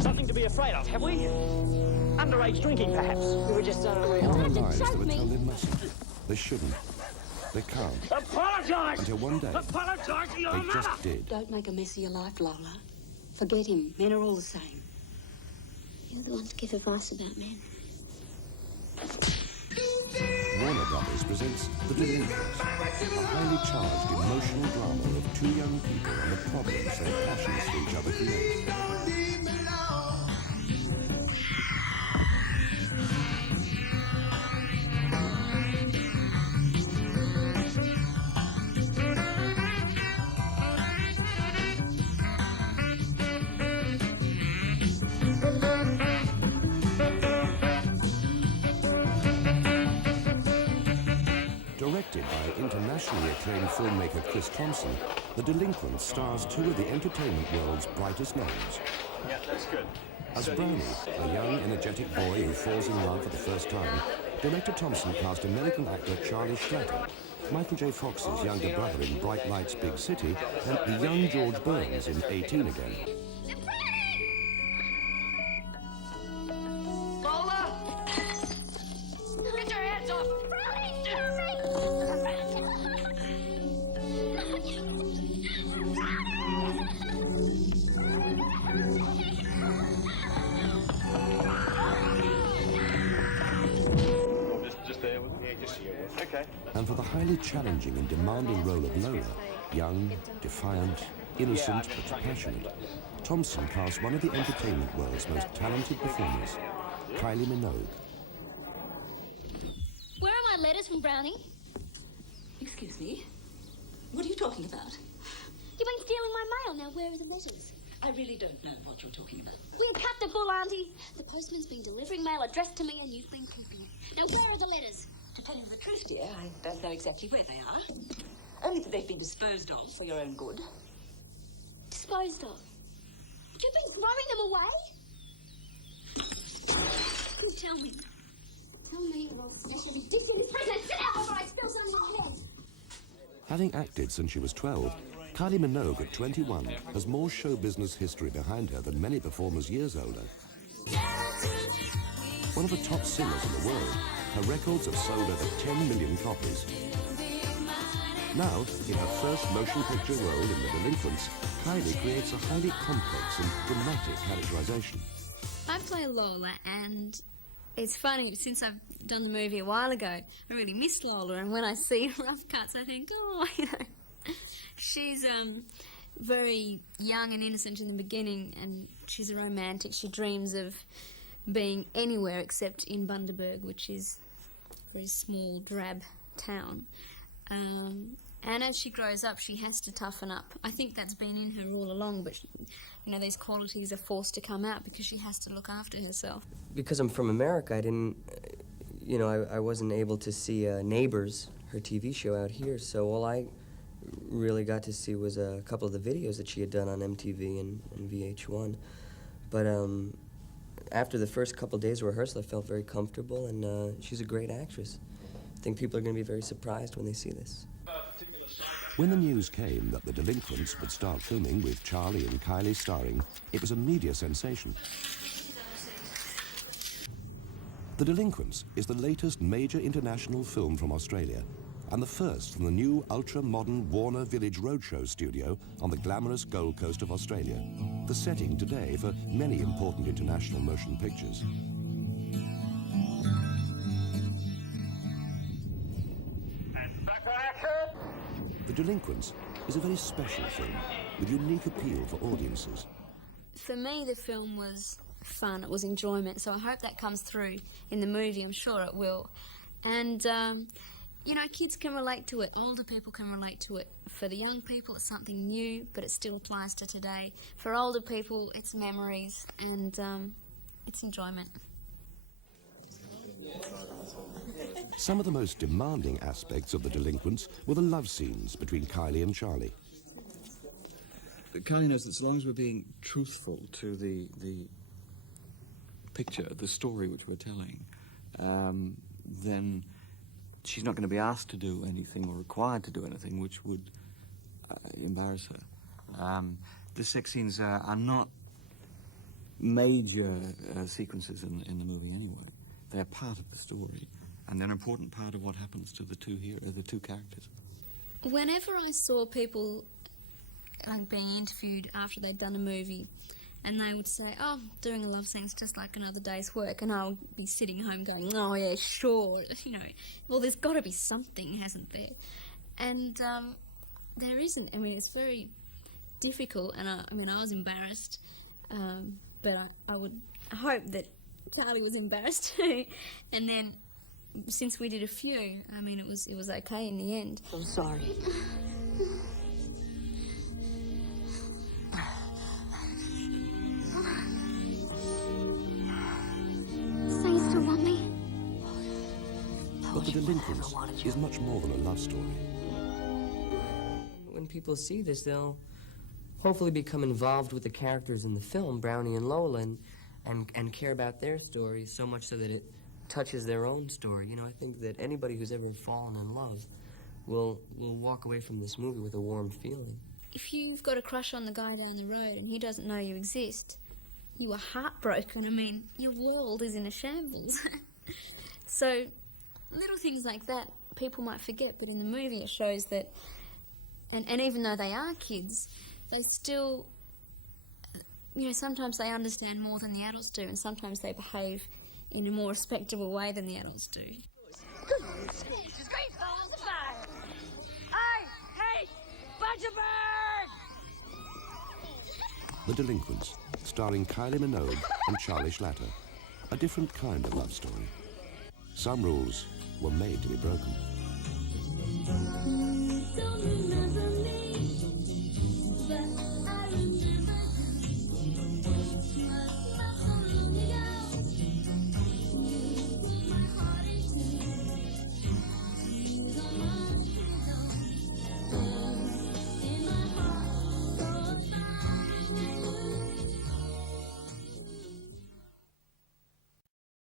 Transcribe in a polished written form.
Something to be afraid of, have we? Underage drinking, perhaps? We were just There are lies that were told they mustn't. They shouldn't. They can't. Apologise! Until one day, Apologise to your they mother! just did. Don't make a mess of your life, Lola. Forget him. Men are all the same. You're the one to give advice about men. Warner Brothers presents The Delinquents, a highly charged emotional drama of two young people and the problems their passions for each other create. Directed by internationally acclaimed filmmaker Chris Thompson, The Delinquents stars two of the entertainment world's brightest names. Yeah, that's good. As Brownie, a young, energetic boy who falls in love for the first time, director Thompson cast American actor Charlie Schlatter, Michael J. Fox's younger brother in Bright Lights, Big City, and the young George Burns in 18 Again. Lola! Get your hands off! Just there with me? Yeah, just here with me. Okay. And for the highly challenging and demanding role of Lola, young, defiant, innocent but passionate, Thompson cast one of the entertainment world's most talented performers, Kylie Minogue. Where are my letters from Brownie? Excuse me? What are you talking about? You've been stealing my mail. Now, where are the letters? I really don't know what you're talking about. We can cut the bull, Auntie. The postman's been delivering mail addressed to me, and you've been keeping it. Now, where are the letters? To tell you the truth, dear, I don't know exactly where they are. Only that they've been disposed of for your own good. Disposed of. You've been throwing them away? Tell me. Tell me, or I'll smash every dish in this place and sit out before I spill some on your head. Having acted since she was 12, Kylie Minogue at 21 has more show business history behind her than many performers years older. One of the top singers in the world, her records have sold over 10 million copies. Now, in her first motion picture role in The Delinquents, Kylie creates a highly complex and dramatic characterization. I play Lola, and it's funny, since I've done the movie a while ago, I really miss Lola, and when I see rough cuts, I think, oh, she's very young and innocent in the beginning, and she's a romantic. She dreams of being anywhere except in Bundaberg, which is a very small, drab town. And as she grows up, she has to toughen up. I think that's been in her all along, but these qualities are forced to come out because she has to look after herself. Because I'm from America, I didn't, I wasn't able to see Neighbors, her TV show out here, so all I really got to see was a couple of the videos that she had done on MTV and VH1. But after the first couple of days of rehearsal, I felt very comfortable, and she's a great actress. I think people are going to be very surprised when they see this. When the news came that The Delinquents would start filming with Charlie and Kylie starring, it was a media sensation. The Delinquents is the latest major international film from Australia, and the first from the new ultra-modern Warner Village Roadshow studio on the glamorous Gold Coast of Australia, the setting today for many important international motion pictures. The Delinquents is a very special film with unique appeal for audiences. For me, the film was fun, it was enjoyment, so I hope that comes through in the movie. I'm sure it will. And, kids can relate to it, older people can relate to it. For the young people, it's something new, but it still applies to today. For older people, it's memories and it's enjoyment. Some of the most demanding aspects of The Delinquents were the love scenes between Kylie and Charlie. Kylie knows that as long as we're being truthful to the picture, the story which we're telling, then she's not going to be asked to do anything or required to do anything which would embarrass her. the sex scenes are not major sequences in the movie anyway. They're part of the story, and they're an important part of what happens to the two characters. Whenever I saw people like being interviewed after they'd done a movie, and they would say, "Oh, doing a love scene's just like another day's work," and I'll be sitting home going, "Oh yeah, sure," you know. Well, there's got to be something, hasn't there? And there isn't. I mean, it's very difficult, and I was embarrassed, but I would hope that Charlie was embarrassed too. And then, since we did a few, I mean, it was okay in the end. I'm sorry. So you still want me? But The Delinquents is much more than a love story. When people see this, they'll hopefully become involved with the characters in the film, Brownie and Lola, and care about their stories so much so that it touches their own story. You know, I think that anybody who's ever fallen in love will walk away from this movie with a warm feeling. If you've got a crush on the guy down the road and he doesn't know you exist, you are heartbroken. I mean, your world is in a shambles. So, little things like that people might forget, but in the movie it shows that, and even though they are kids, they still, you know, sometimes they understand more than the adults do, and sometimes they behave in a more respectable way than the adults do. Disgrace falls to fire. I hate Bunchberg! The Delinquents, starring Kylie Minogue and Charlie Schlatter. A different kind of love story. Some rules were made to be broken.